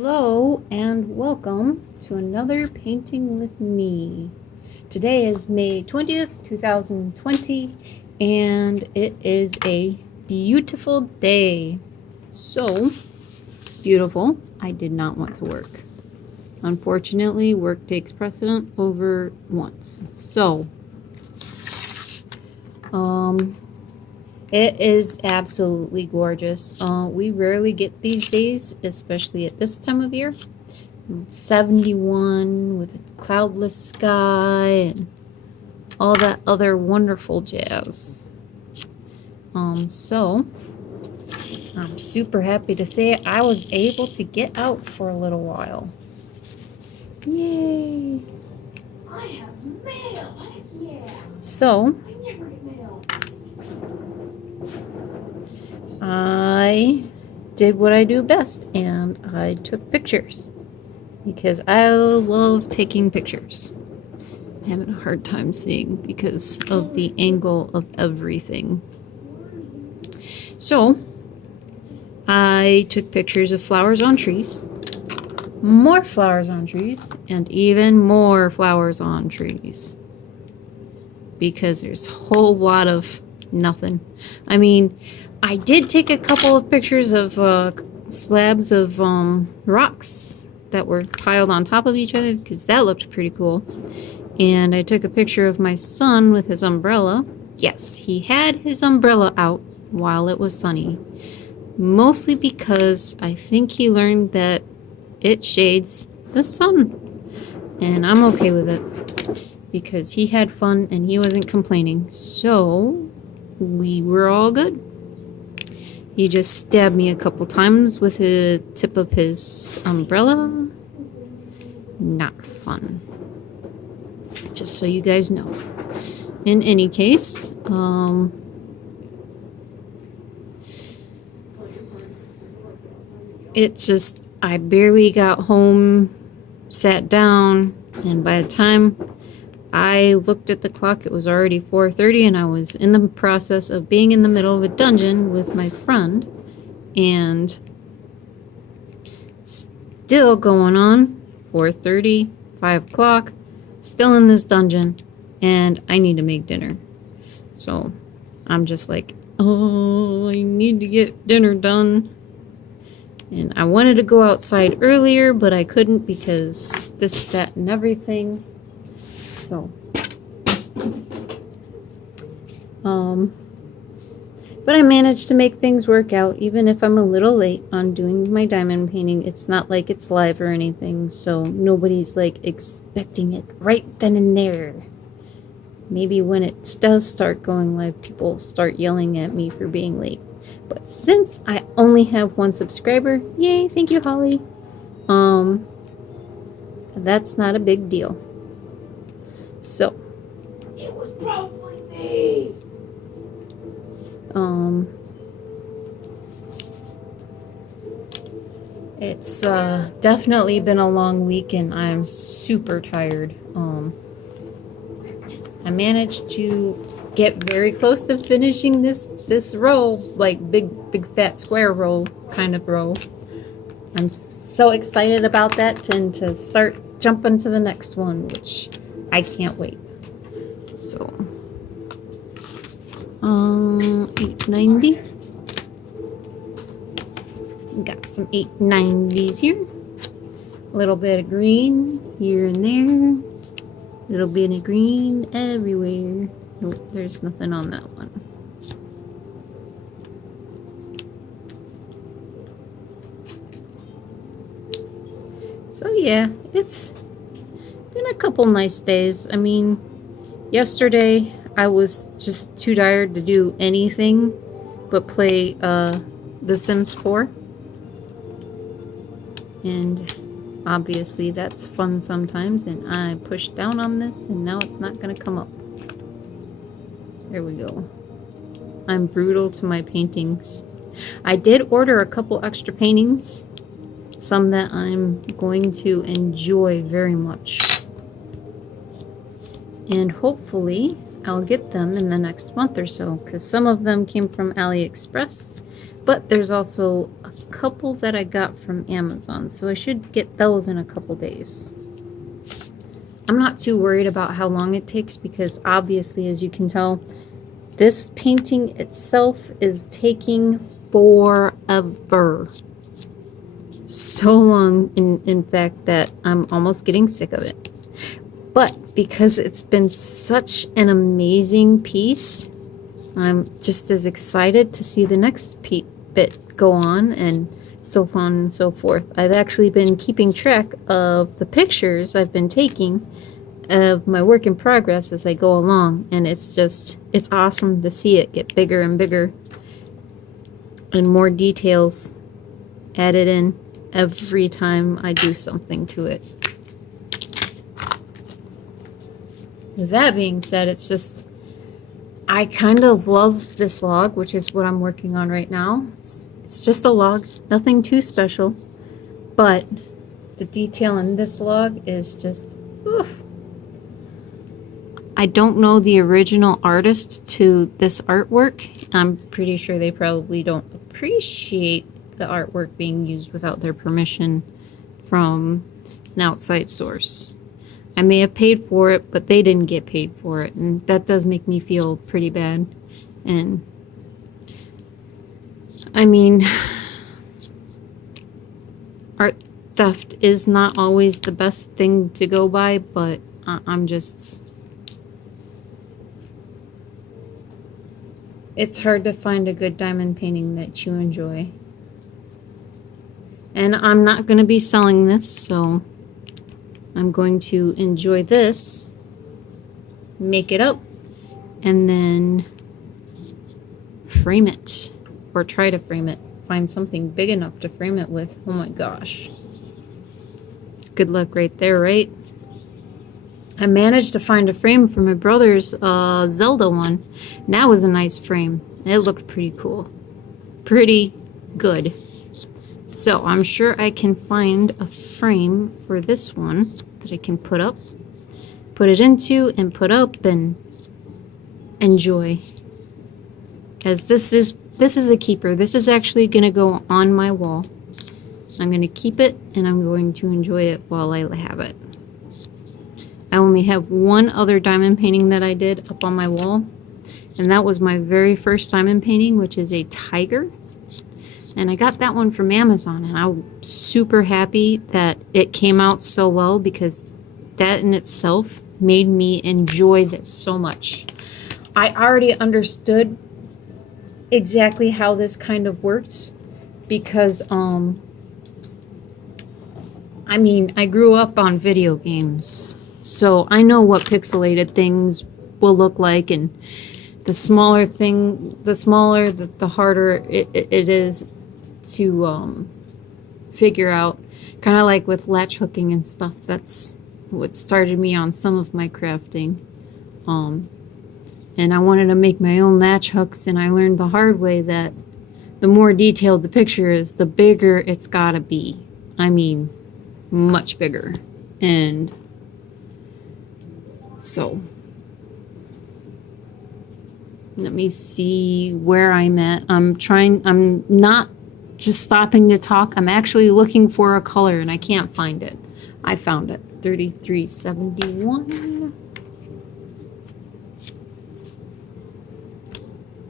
Hello and welcome to another painting with me. Today is May 20th, 2020, and it is a beautiful day. So beautiful, I did not want to work. Unfortunately, work takes precedent over once. So, it is absolutely gorgeous. We rarely get these days, especially at this time of year. 71 with a cloudless sky and all that other wonderful jazz. So I'm super happy to say I was able to get out for a little while. Yay! I have mail. Heck yeah. So I never get mail. I did what I do best and I took pictures because I love taking pictures. I'm having a hard time seeing because of the angle of everything. So I took pictures of flowers on trees, more flowers on trees, and even more flowers on trees because there's a whole lot of nothing. I mean, I did take a couple of pictures of slabs of rocks that were piled on top of each other because that looked pretty cool. And I took a picture of my son with his umbrella. Yes, he had his umbrella out while it was sunny. Mostly because I think he learned that it shades the sun. And I'm okay with it because he had fun and he wasn't complaining. So we were all good. He just stabbed me a couple times with the tip of his umbrella. Not fun. Just so you guys know. In any case, it's just, I barely got home, sat down, and by the time I looked at the clock, it was already 4:30, and I was in the process of being in the middle of a dungeon with my friend, and still going on, 4:30, 5 o'clock, still in this dungeon, and I need to make dinner. So I'm just like, oh, I need to get dinner done. And I wanted to go outside earlier, but I couldn't because this, that, and everything. So, but I managed to make things work out, even if I'm a little late on doing my diamond painting. It's not like it's live or anything, so nobody's like expecting it right then and there. Maybe when it does start going live, people start yelling at me for being late. But since I only have one subscriber, yay, thank you, Holly. That's not a big deal. So, It was probably me. it's definitely been a long week and I'm super tired. I managed to get very close to finishing this row, like big fat square row kind of row. I'm so excited about that and to start jumping to the next one, which I can't wait. So 890. Got some 890s here. A little bit of green here and there. Little bit of green everywhere. Nope, there's nothing on that one. So yeah, it's been a couple nice days. I mean, yesterday I was just too tired to do anything but play The Sims 4. And obviously that's fun sometimes, and I pushed down on this and now it's not gonna come up. There we go. I'm brutal to my paintings. I did order a couple extra paintings, some that I'm going to enjoy very much. And hopefully I'll get them in the next month or so, because some of them came from AliExpress. But there's also a couple that I got from Amazon, so I should get those in a couple days. I'm not too worried about how long it takes because obviously, as you can tell, this painting itself is taking forever. So long, in fact, that I'm almost getting sick of it. But because it's been such an amazing piece, I'm just as excited to see the next bit go on and so on and so forth. I've actually been keeping track of the pictures I've been taking of my work in progress as I go along, and it's awesome to see it get bigger and bigger and more details added in every time I do something to it. With that being said, I kind of love this log, which is what I'm working on right now. It's just a log, nothing too special, but the detail in this log is just, oof. I don't know the original artist to this artwork. I'm pretty sure they probably don't appreciate the artwork being used without their permission from an outside source. I may have paid for it, but they didn't get paid for it, and that does make me feel pretty bad. And I mean, art theft is not always the best thing to go by, but it's hard to find a good diamond painting that you enjoy. And I'm not going to be selling this, so I'm going to enjoy this, make it up, and then frame it, or try to frame it. Find something big enough to frame it with. Oh my gosh. It's good luck right there, right? I managed to find a frame for my brother's Zelda one. And that was a nice frame. It looked pretty cool. Pretty good. So I'm sure I can find a frame for this one that I can put it into and put up and enjoy. As this is a keeper. This is actually going to go on my wall. I'm going to keep it and I'm going to enjoy it while I have it. I only have one other diamond painting that I did up on my wall, and that was my very first diamond painting, which is a tiger. And I got that one from Amazon, and I'm super happy that it came out so well because that in itself made me enjoy this so much. I already understood exactly how this kind of works because I mean, I grew up on video games, so I know what pixelated things will look like, and the smaller, the harder it is to figure out. Kind of like with latch hooking and stuff. That's what started me on some of my crafting. And I wanted to make my own latch hooks, and I learned the hard way that the more detailed the picture is, the bigger it's gotta be. I mean, much bigger. And so let me see where I'm at. I'm not just stopping to talk. I'm actually looking for a color and I can't find it. I found it. 3371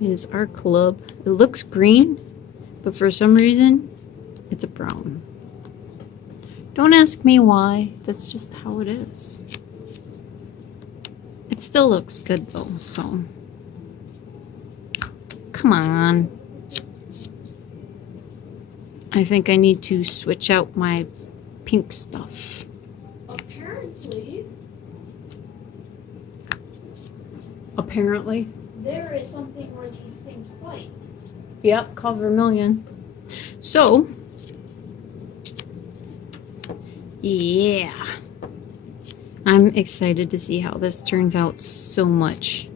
is our club. It looks green, but for some reason it's a brown. Don't ask me why. That's just how it is. It still looks good though, so come on. I think I need to switch out my pink stuff. Apparently. There is something where these things fight. Yep, called Vermilion. So, yeah. I'm excited to see how this turns out so much.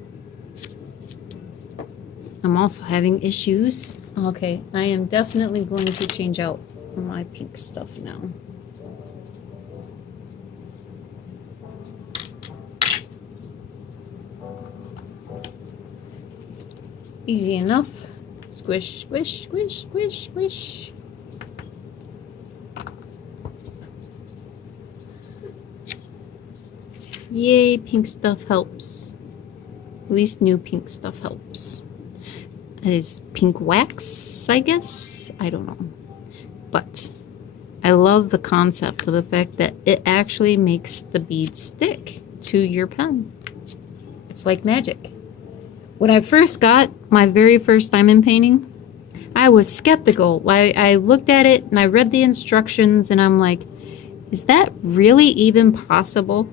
I'm also having issues. Okay, I am definitely going to change out my pink stuff now. Easy enough. Squish, squish, squish, squish, squish. Yay, pink stuff helps. At least new pink stuff helps. It is pink wax, I guess? I don't know. But I love the concept of the fact that it actually makes the beads stick to your pen. It's like magic. When I first got my very first diamond painting, I was skeptical. I looked at it and I read the instructions and I'm like, is that really even possible?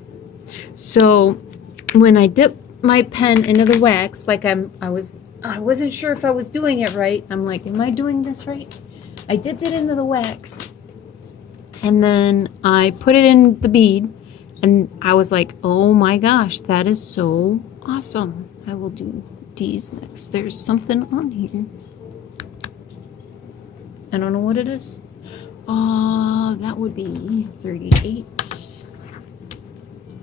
So when I dipped my pen into the wax, like I wasn't sure if I was doing it right. I'm like, am I doing this right? I dipped it into the wax and then I put it in the bead and I was like, oh my gosh, that is so awesome. I will do these next. There's something on here. I don't know what it is. That would be 38.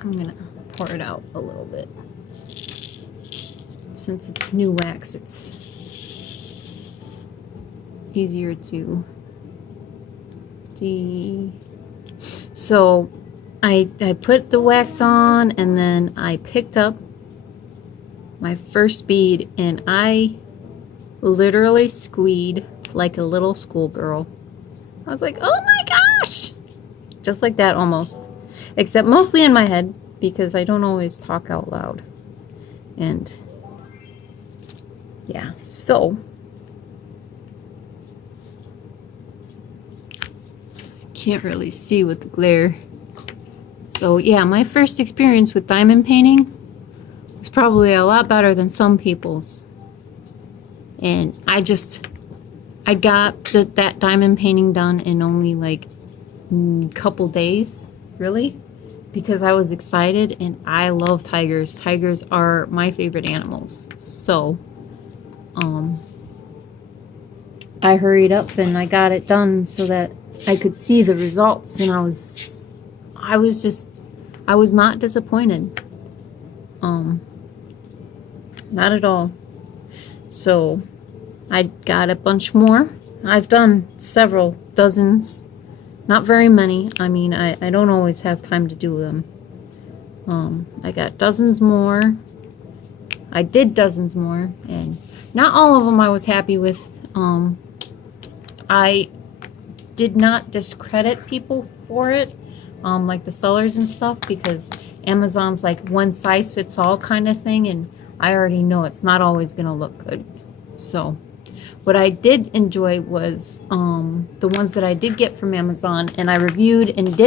I'm gonna pour it out a little bit. Since it's new wax, it's easier to So I put the wax on and then I picked up my first bead and I literally squeed like a little schoolgirl. I was like, oh my gosh! Just like that almost. Except mostly in my head because I don't always talk out loud. And yeah, so can't really see with the glare. So yeah, my first experience with diamond painting was probably a lot better than some people's. And I got that diamond painting done in only like a couple days, really, because I was excited and I love tigers. Tigers are my favorite animals. So I hurried up and I got it done so that I could see the results, and I was not disappointed. Not at all. So I got a bunch more. I've done several dozens, not very many. I mean, I don't always have time to do them. I got dozens more. I did dozens more, and not all of them I was happy with. I did not discredit people for it, like the sellers and stuff, because Amazon's like one size fits all kind of thing, and I already know it's not always going to look good. So what I did enjoy was the ones that I did get from Amazon and I reviewed and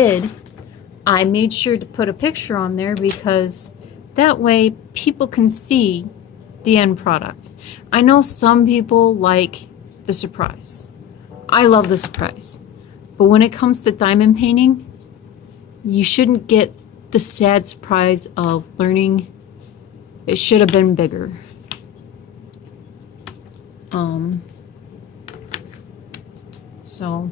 I made sure to put a picture on there because that way people can see the end product. I know some people like the surprise. I love the surprise. But when it comes to diamond painting, you shouldn't get the sad surprise of learning it should have been bigger. So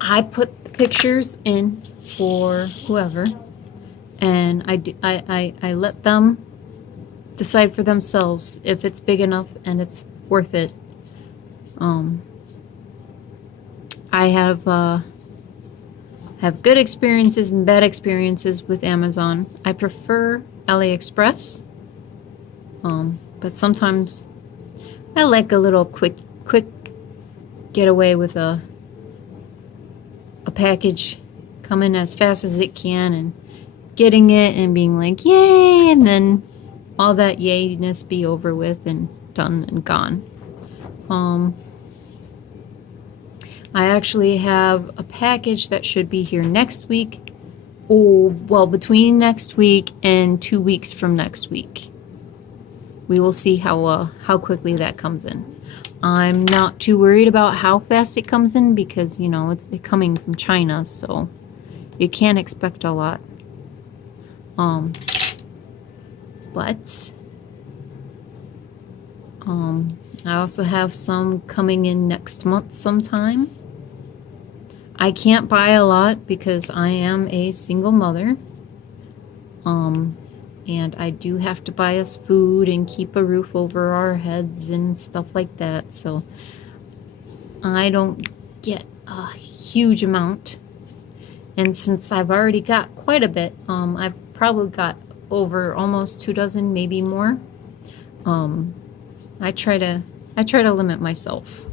I put the pictures in for whoever, and I let them decide for themselves if it's big enough and it's worth it. I have good experiences and bad experiences with Amazon. I prefer AliExpress, but sometimes I like a little quick getaway with a package coming as fast as it can and getting it and being like, yay, and then all that yayness be over with and done and gone. I actually have a package that should be here next week. Oh, well, between next week and 2 weeks from next week. We will see how quickly that comes in. I'm not too worried about how fast it comes in because, you know, it's coming from China, so you can't expect a lot. But I also have some coming in next month sometime. I can't buy a lot because I am a single mother. and I do have to buy us food and keep a roof over our heads and stuff like that. So I don't get a huge amount. And since I've already got quite a bit, I've probably got over almost 2 dozen, maybe more. I try to limit myself.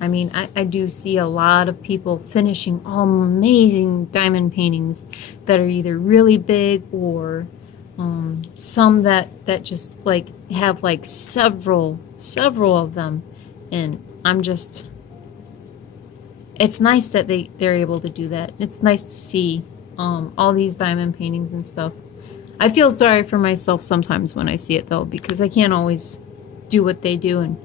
I mean, I do see a lot of people finishing amazing diamond paintings that are either really big or some that just like have like several of them, and I'm just, it's nice that they're able to do that. It's nice to see all these diamond paintings and stuff. I feel sorry for myself sometimes when I see it though, because I can't always do what they do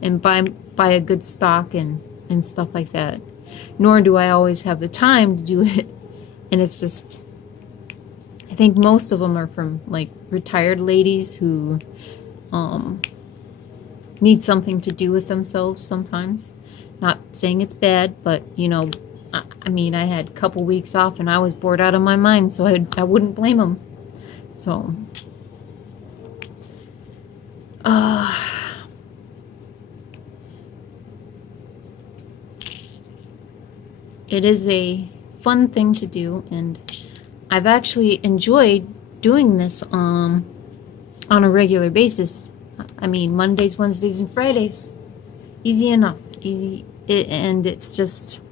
and buy a good stock and stuff like that. Nor do I always have the time to do it. And it's just, I think most of them are from like retired ladies who need something to do with themselves sometimes. Not saying it's bad, but you know, I mean, I had a couple weeks off and I was bored out of my mind, so I wouldn't blame them. So, it is a fun thing to do, and I've actually enjoyed doing this on a regular basis. I mean, Mondays, Wednesdays, and Fridays. Easy enough. Easy. And it's just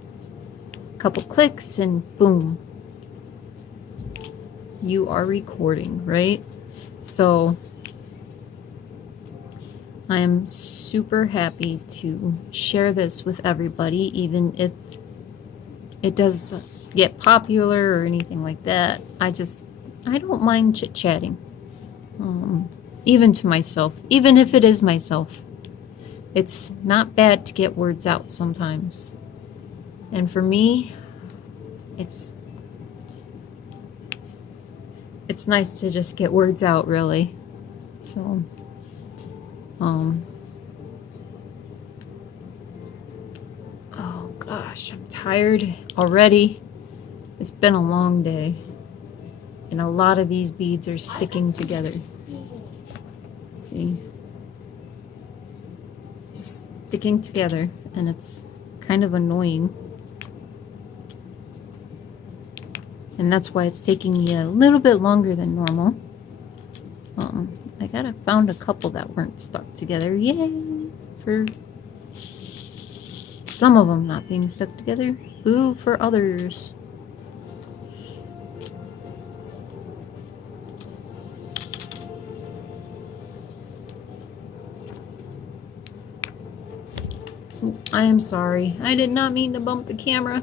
a couple clicks and boom. You are recording, right? So I am super happy to share this with everybody, even if it does get popular or anything like that. I don't mind chit-chatting. Even to myself, even if it is myself. It's not bad to get words out sometimes. And for me, it's nice to just get words out, really. So, oh gosh, I'm tired already. It's been a long day. And a lot of these beads are sticking together. See? Just sticking together, and it's kind of annoying. And that's why it's taking me a little bit longer than normal. I found a couple that weren't stuck together. Yay! For some of them not being stuck together. Boo for others. I am sorry. I did not mean to bump the camera.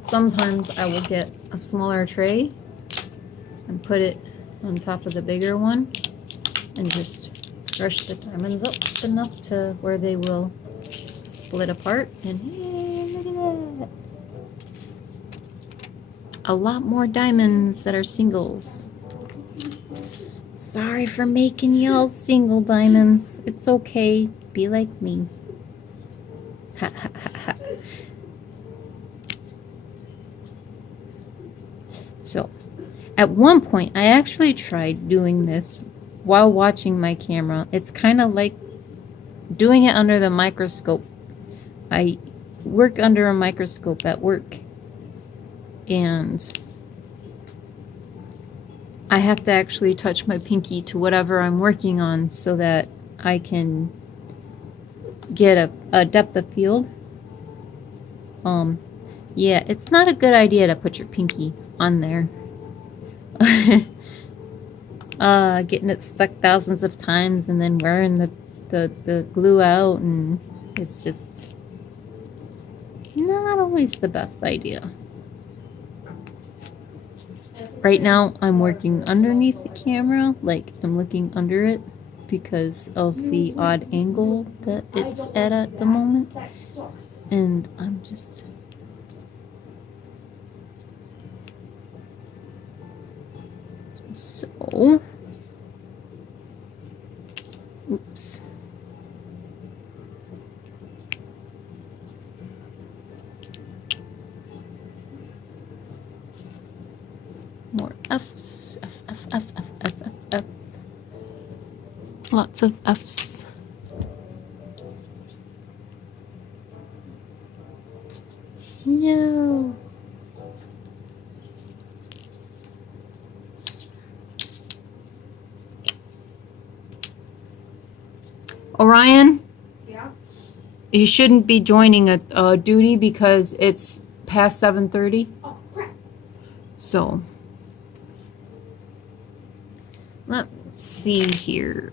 Sometimes I will get a smaller tray and put it on top of the bigger one and just brush the diamonds up enough to where they will split apart. And hey, look at that. A lot more diamonds that are singles. Sorry for making y'all single diamonds. It's okay. Be like me. Ha ha ha ha. So, at one point, I actually tried doing this while watching my camera. It's kind of like doing it under the microscope. I work under a microscope at work, and I have to actually touch my pinky to whatever I'm working on so that I can get a depth of field. Yeah, it's not a good idea to put your pinky on there. Getting it stuck thousands of times and then wearing the glue out, and it's just not always the best idea. Right now, I'm working underneath the camera, like I'm looking under it because of the odd angle that it's at the moment. And I'm just... So... Oops. F's. F, F, F, F, F, F, F. Lots of F's. No. Orion, Yeah. you shouldn't be joining a duty because it's past 7:30. Oh crap. So, let's see here.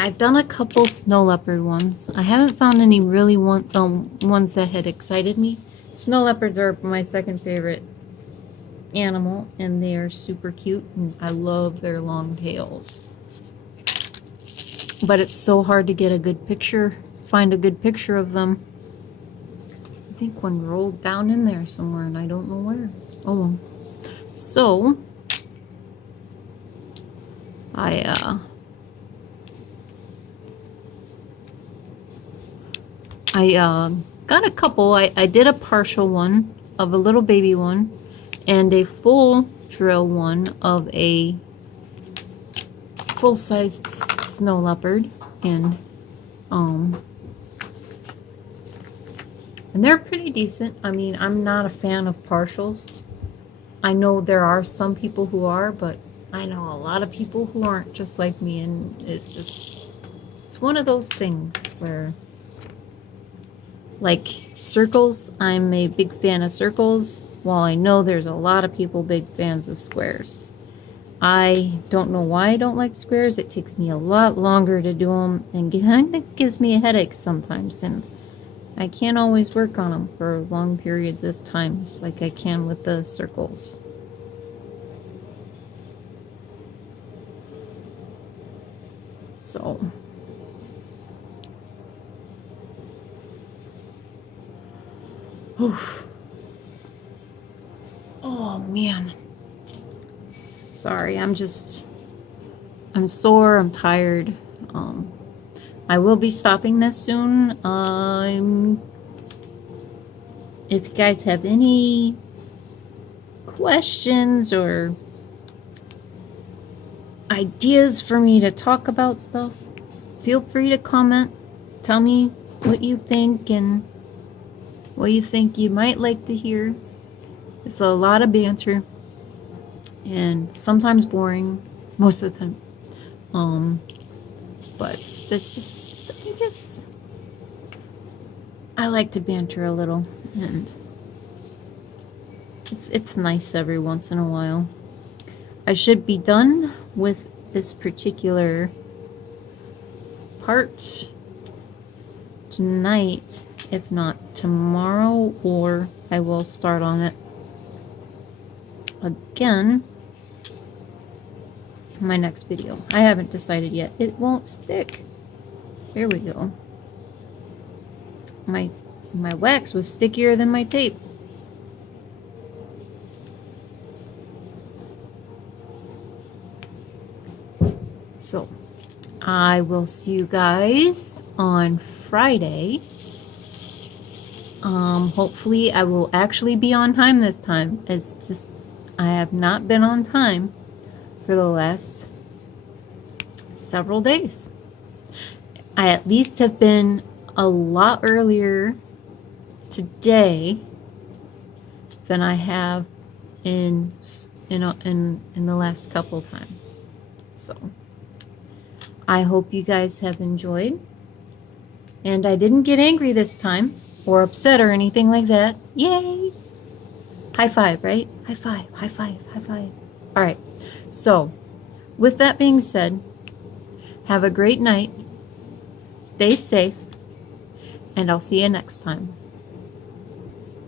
I've done a couple snow leopard ones. I haven't found any really ones that had excited me. Snow leopards are my second favorite animal, and they are super cute, and I love their long tails. But it's so hard to get a good picture, find a good picture of them. I think one rolled down in there somewhere, and I don't know where. Oh well. So, I got a couple. I did a partial one of a little baby one and a full drill one of a full-sized snow leopard, and they're pretty decent. I mean, I'm not a fan of partials. I know there are some people who are, but I know a lot of people who aren't just like me, and it's one of those things where, like circles, I'm a big fan of circles, while I know there's a lot of people big fans of squares. I don't know why I don't like squares. It takes me a lot longer to do them, and kind of gives me a headache sometimes, and I can't always work on them for long periods of times like I can with the circles. So, oof. Oh man. Sorry, I'm sore, I'm tired. I will be stopping this soon. If you guys have any questions or ideas for me to talk about stuff, feel free to comment. Tell me what you think and what you think you might like to hear. It's a lot of banter and sometimes boring, most of the time. But that's just, I guess, I like to banter a little, and it's nice every once in a while. I should be done with this particular part tonight, if not tomorrow, or I will start on it again in my next video. I haven't decided yet. It won't stick. There we go. My wax was stickier than my tape. So, I will see you guys on Friday. Hopefully I will actually be on time this time. It's just, I have not been on time for the last several days. I at least have been a lot earlier today than I have in the last couple times. So I hope you guys have enjoyed, and I didn't get angry this time or upset or anything like that. Yay! High five, right? High five, high five, high five. All right. So, with that being said, have a great night. Stay safe, and I'll see you next time.